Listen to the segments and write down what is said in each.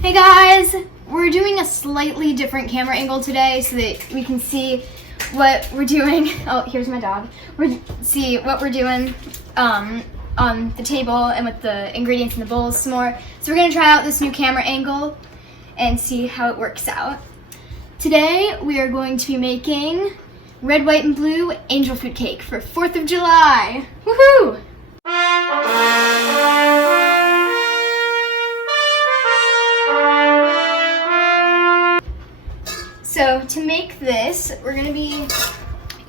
Hey guys, we're doing a slightly different camera angle today so that we can see what we're doing. Oh, here's my dog. See what we're doing on the table and with the ingredients in the bowls some more. So we're gonna try out this new camera angle and see how it works out. Today we are going to be making red, white, and blue angel food cake for 4th of July. Woohoo! So to make this, we're going to be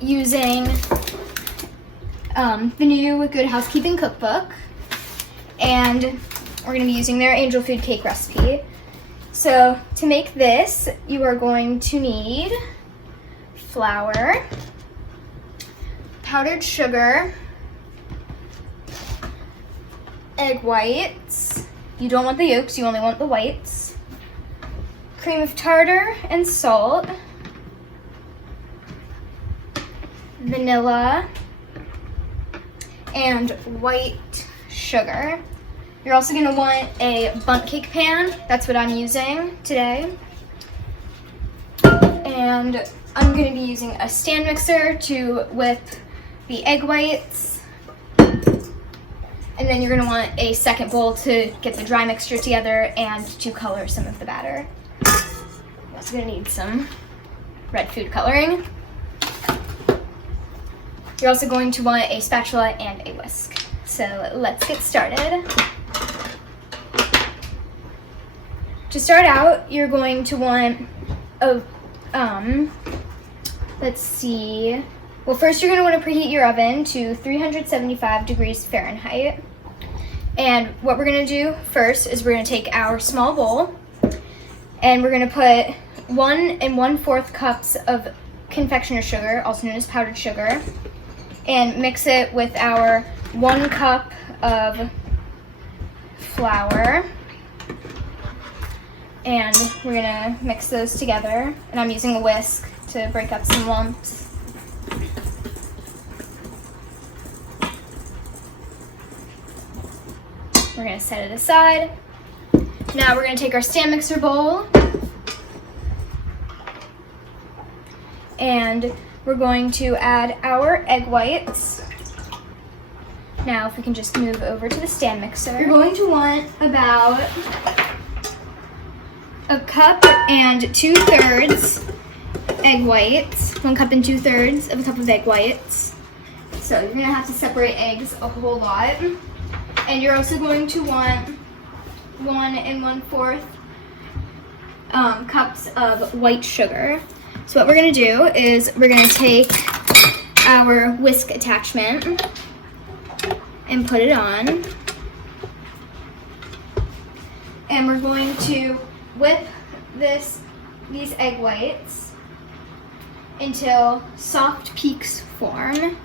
using the new Good Housekeeping cookbook, and we're going to be using their angel food cake recipe. So to make this, you are going to need flour, powdered sugar, egg whites. You don't want the yolks, you only want the whites. Cream of tartar and salt, vanilla, and white sugar. You're also going to want a bundt cake pan. That's what I'm using today. And I'm going to be using a stand mixer to whip the egg whites. And then you're going to want a second bowl to get the dry mixture together and to color some of the batter. You're also going to need some red food coloring. You're also going to want a spatula and a whisk. So let's get started. To start out, you're going to want let's see. Well, first you're going to want to preheat your oven to 375 degrees Fahrenheit. And what we're going to do first is we're going to take our small bowl and we're going to put 1 1/4 cups of confectioner sugar, also known as powdered sugar, and mix it with our 1 cup of flour. And we're gonna mix those together. And I'm using a whisk to break up some lumps. We're gonna set it aside. Now we're gonna take our stand mixer bowl and we're going to add our egg whites. Now if we can just move over to the stand mixer. You're going to want about 1 cup and 2/3 egg whites. 1 cup and 2/3 of a cup of egg whites. So you're gonna have to separate eggs a whole lot. And you're also going to want 1 1/4 cups of white sugar. So what we're gonna do is we're gonna take our whisk attachment and put it on. And we're going to whip these egg whites until soft peaks form.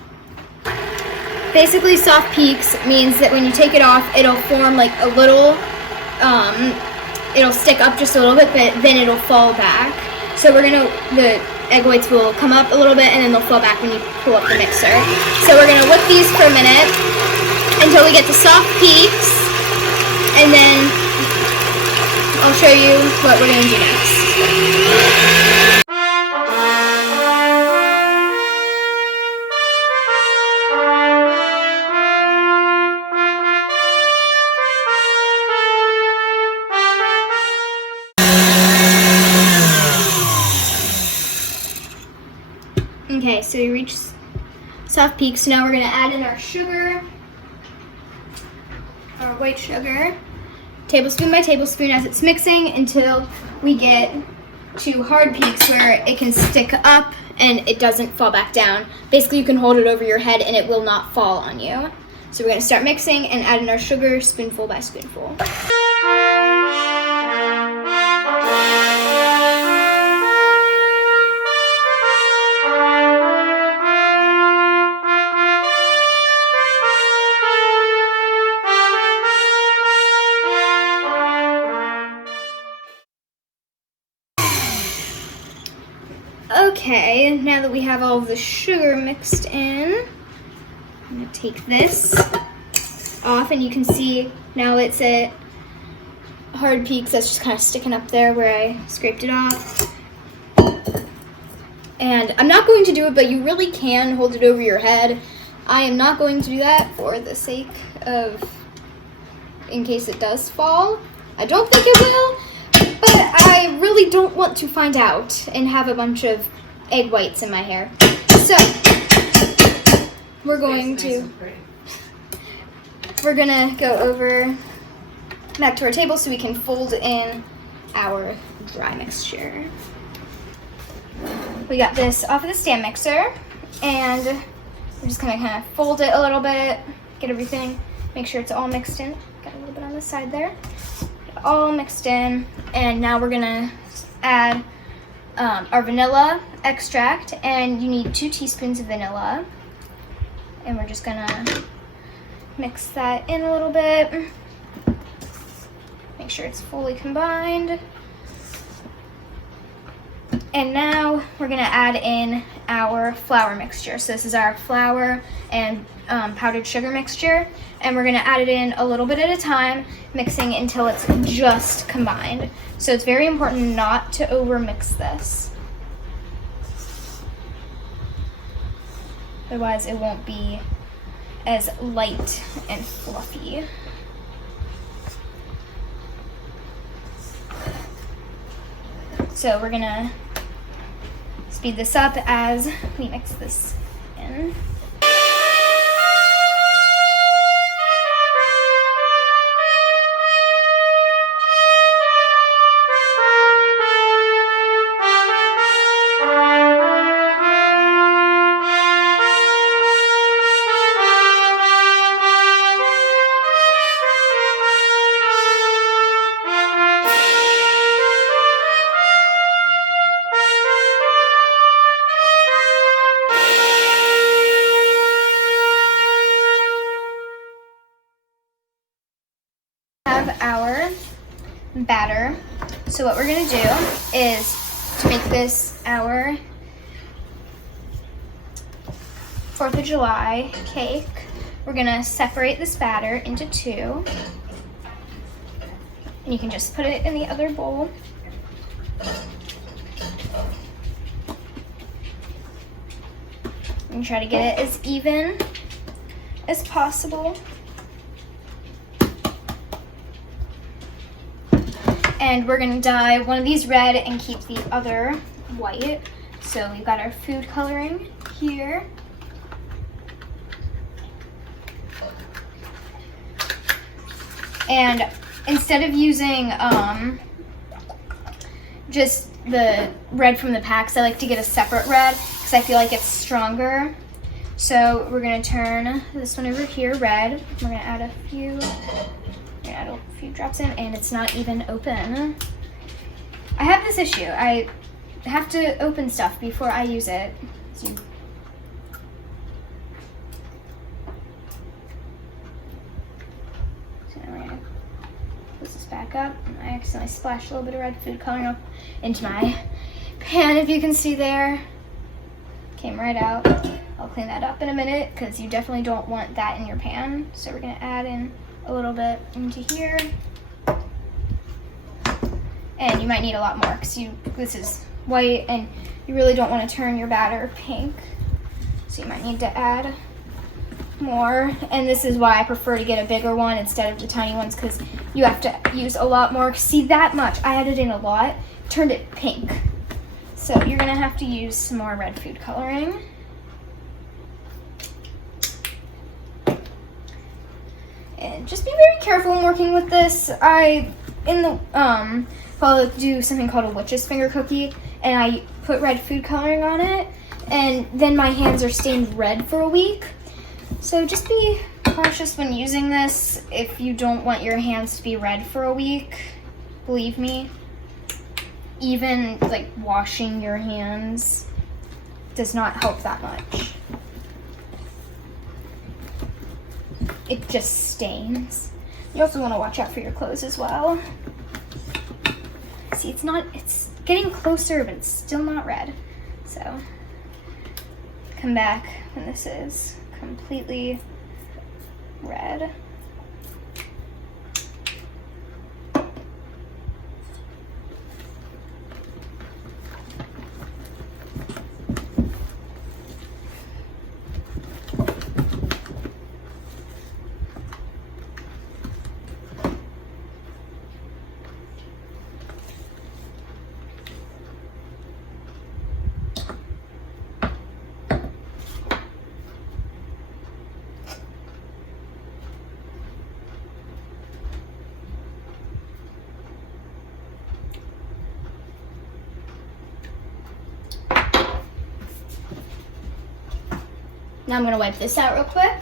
Basically, soft peaks means that when you take it off, it'll form like a little, it'll stick up just a little bit, but then it'll fall back. So the egg whites will come up a little bit and then they'll fall back when you pull up the mixer. So we're gonna whip these for a minute until we get to soft peaks, and then I'll show you what we're gonna do next. Okay, so we reached soft peaks. So now we're gonna add in our sugar, our white sugar, tablespoon by tablespoon as it's mixing until we get to hard peaks where it can stick up and it doesn't fall back down. Basically, you can hold it over your head and it will not fall on you. So we're gonna start mixing and add in our sugar spoonful by spoonful. Okay, now that we have all of the sugar mixed in, I'm going to take this off and you can see now it's at hard peaks that's just kind of sticking up there where I scraped it off. And I'm not going to do it, but you really can hold it over your head. I am not going to do that for the sake of, in case it does fall. I don't think it will, but I really don't want to find out and have a bunch of egg whites in my hair. So, we're going to go over back to our table so we can fold in our dry mixture. We got this off of the stand mixer, and we're just gonna kind of fold it a little bit, get everything, make sure it's all mixed in. Got a little bit on the side there. All mixed in, and now we're gonna add our vanilla extract, and you need 2 teaspoons of vanilla, and we're just gonna mix that in a little bit. Make sure it's fully combined. And now we're gonna add in our flour mixture. So this is our flour and powdered sugar mixture, and we're gonna add it in a little bit at a time, mixing until it's just combined. So it's very important not to over mix this. Otherwise it won't be as light and fluffy. So we're gonna speed this up as we mix this in. Our batter. So what we're gonna do is, to make this our 4th of July cake, we're gonna separate this batter into 2. And you can just put it in the other bowl. And try to get it as even as possible. And we're gonna dye one of these red and keep the other white. So we've got our food coloring here. And instead of using just the red from the packs, I like to get a separate red because I feel like it's stronger. So we're gonna turn this one over here red. We're gonna add a few drops in, and it's not even open. I have this issue. I have to open stuff before I use it. So now we're gonna put this back up. I accidentally splashed a little bit of red food coloring up into my pan, if you can see there. Came right out. I'll clean that up in a minute because you definitely don't want that in your pan. So we're gonna add in a little bit into here, and you might need a lot more because this is white and you really don't want to turn your batter pink, so you might need to add more. And this is why I prefer to get a bigger one instead of the tiny ones, because you have to use a lot more. See, that much I added in a lot, turned it pink, so you're gonna have to use some more red food coloring. And just be very careful when working with this. I'll do something called a witch's finger cookie, and I put red food coloring on it, and then my hands are stained red for a week. So just be cautious when using this if you don't want your hands to be red for a week. Believe me, even like washing your hands does not help that much. It just stains. You also want to watch out for your clothes as well. See, it's getting closer, but it's still not red. So come back when this is completely red. Now I'm gonna wipe this out real quick.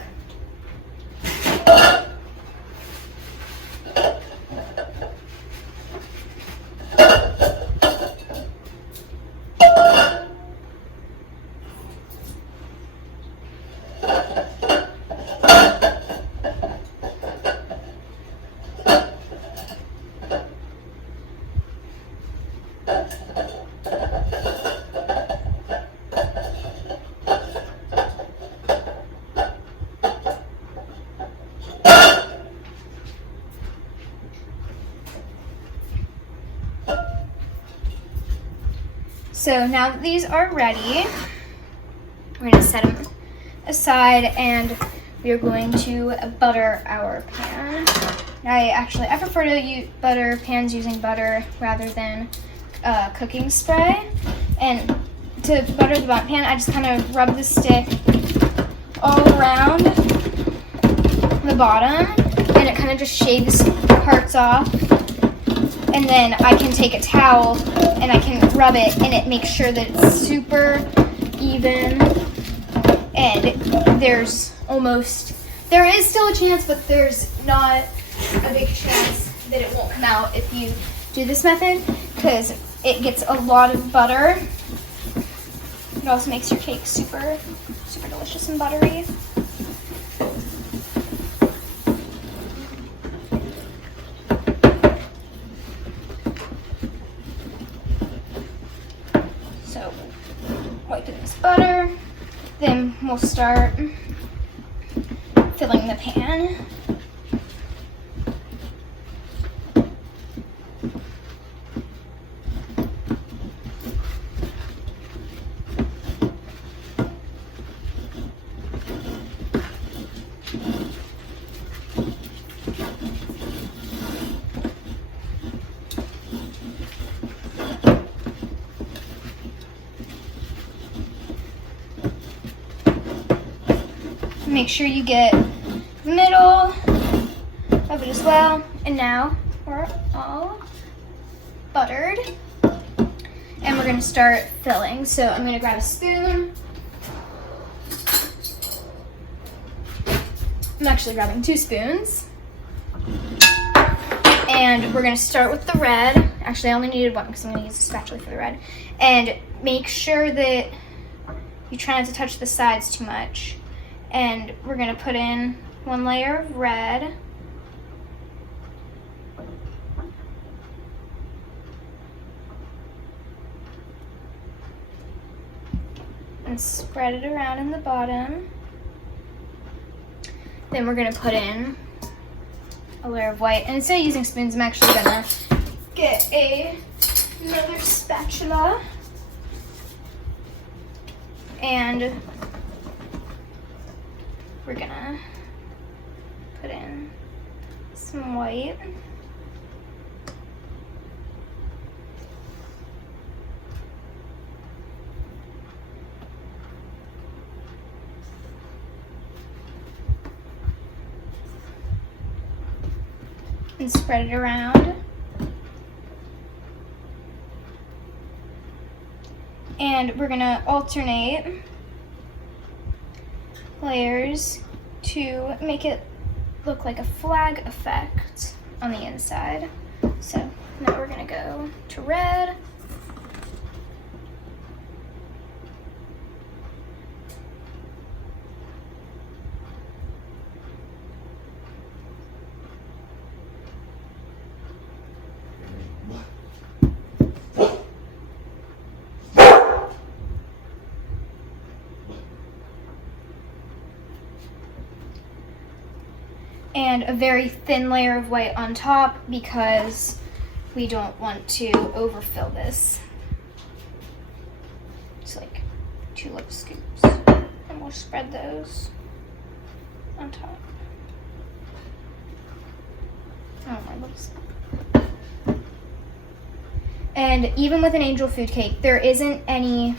So now that these are ready, we're going to set them aside and we are going to butter our pan. I prefer to butter pans using butter rather than cooking spray. And to butter the pan, I just kind of rub the stick all around the bottom and it kind of just shaves parts off. And then I can take a towel and I can rub it and it makes sure that it's super even. And there is still a chance, but there's not a big chance that it won't come out if you do this method because it gets a lot of butter. It also makes your cake super, super delicious and buttery. So, wiping this butter, then we'll start filling the pan. Make sure you get the middle of it as well. And now we're all buttered. And we're gonna start filling. So I'm gonna grab a spoon. I'm actually grabbing 2 spoons. And we're gonna start with the red. Actually, I only needed 1 because I'm gonna use a spatula for the red. And make sure that you try not to touch the sides too much. And we're gonna put in 1 layer of red. And spread it around in the bottom. Then we're gonna put in a layer of white. And instead of using spoons, I'm actually gonna get another spatula. And we're gonna put in some white. And spread it around. And we're gonna alternate layers to make it look like a flag effect on the inside. So now we're gonna go to red. And a very thin layer of white on top because we don't want to overfill this. Just like 2 lip scoops. And we'll spread those on top. Oh, my lips. And even with an angel food cake, there isn't any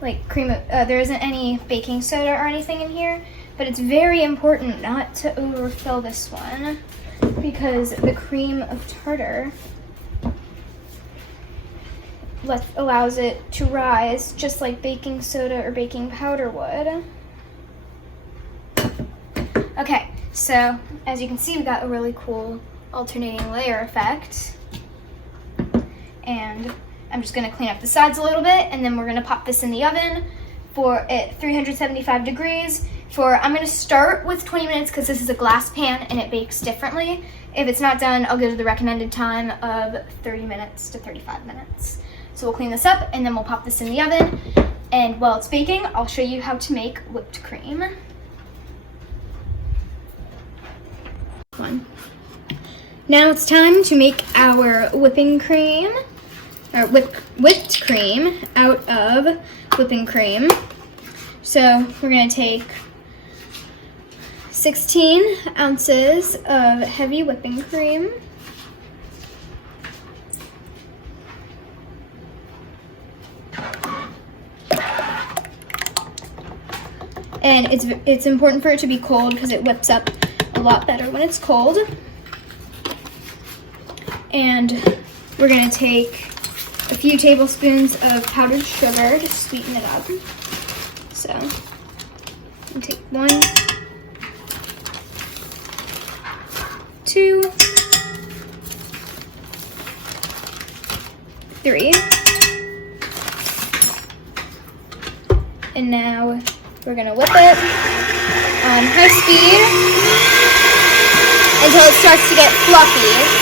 there isn't any baking soda or anything in here. But it's very important not to overfill this one because the cream of tartar allows it to rise just like baking soda or baking powder would. Okay, so as you can see, we got a really cool alternating layer effect. And I'm just gonna clean up the sides a little bit, and then we're gonna pop this in the oven at 375 degrees I'm gonna start with 20 minutes because this is a glass pan and it bakes differently. If it's not done, I'll go to the recommended time of 30 minutes to 35 minutes. So we'll clean this up and then we'll pop this in the oven. And while it's baking, I'll show you how to make whipped cream. Now it's time to make our whipping cream, or whipped cream out of whipping cream. So we're gonna take 16 ounces of heavy whipping cream. And it's important for it to be cold because it whips up a lot better when it's cold. And we're gonna take a few tablespoons of powdered sugar to sweeten it up. So, I'll take 1, 2, 3. And now we're gonna whip it on high speed until it starts to get fluffy.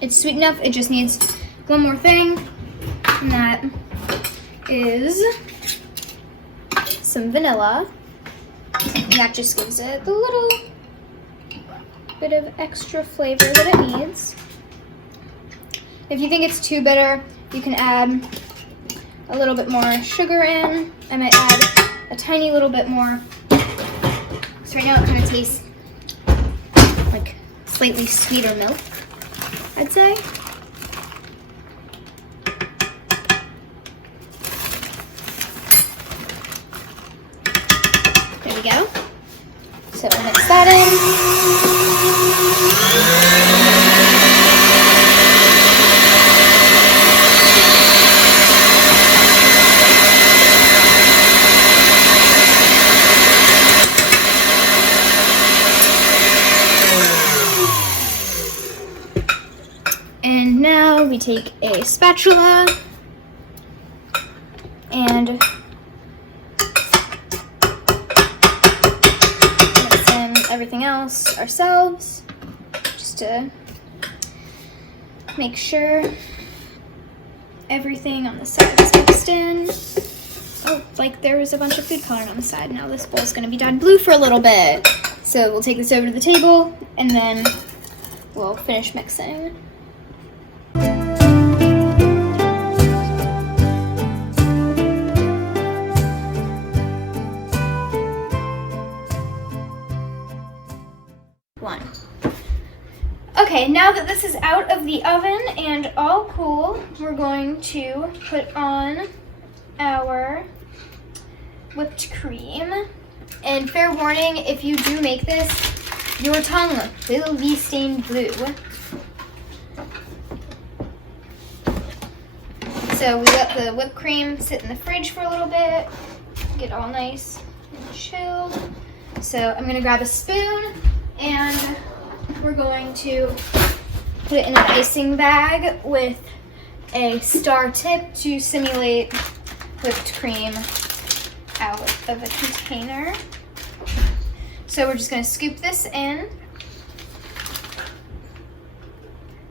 It's sweet enough, it just needs one more thing, and that is some vanilla. And that just gives it the little bit of extra flavor that it needs. If you think it's too bitter, you can add a little bit more sugar in. I might add a tiny little bit more. So right now it kind of tastes like slightly sweeter milk, I'd say. There we go. So we'll mix that in. And now we take a spatula and mix in everything else ourselves, just to make sure everything on the side is mixed in. Oh, like there was a bunch of food coloring on the side. Now this bowl is going to be dyed blue for a little bit. So we'll take this over to the table and then we'll finish mixing. Okay, now that this is out of the oven and all cool, we're going to put on our whipped cream. And fair warning, if you do make this, your tongue will be stained blue. So we let the whipped cream sit in the fridge for a little bit, get all nice and chilled. So I'm gonna grab a spoon and we're going to put it in an icing bag with a star tip to simulate whipped cream out of a container. So we're just gonna scoop this in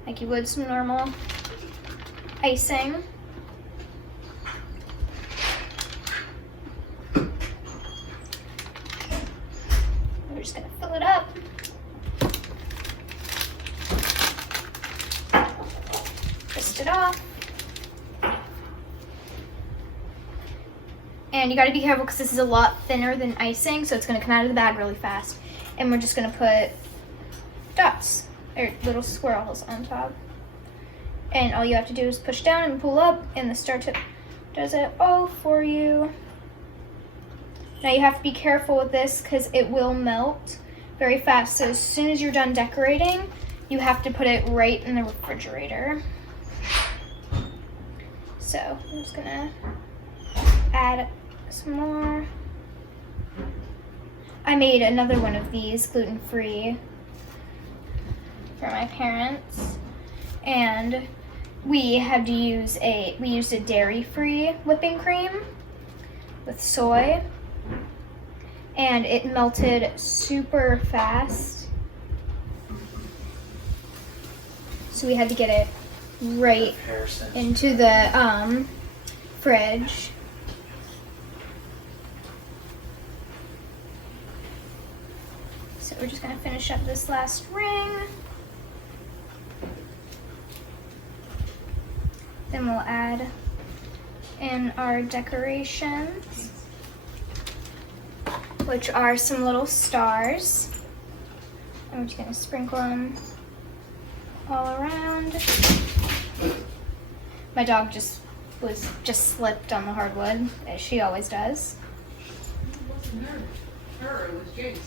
like you would some normal icing. We're just gonna fill it up. Twist it off. And you gotta be careful because this is a lot thinner than icing, so it's gonna come out of the bag really fast. And we're just gonna put dots, or little swirls on top. And all you have to do is push down and pull up, and the star tip does it all for you. Now you have to be careful with this because it will melt very fast. So as soon as you're done decorating, you have to put it right in the refrigerator. So I'm just gonna add some more. I made another one of these gluten-free for my parents, and we used a dairy-free whipping cream with soy, and it melted super fast. So we had to get it right into the fridge. So we're just gonna finish up this last ring. Then we'll add in our decorations, which are some little stars. And we're just gonna sprinkle them all around. My dog just slipped on the hardwood, as she always does. It wasn't her, it was Jace.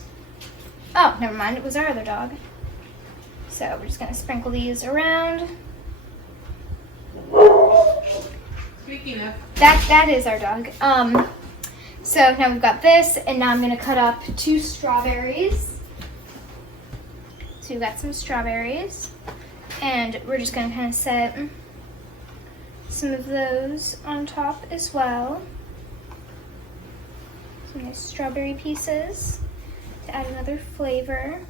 Oh, never mind, it was our other dog. So we're just gonna sprinkle these around. Speaking of, That is our dog. So now we've got this, and now I'm gonna cut up 2 strawberries. So we've got some strawberries, and we're just gonna kind of set some of those on top as well. Some nice strawberry pieces to add another flavor.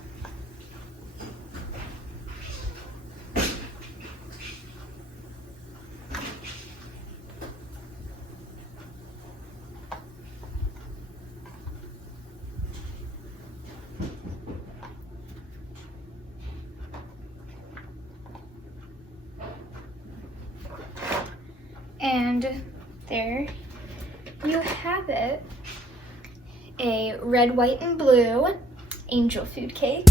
And there you have it. A red, white, and blue angel food cake.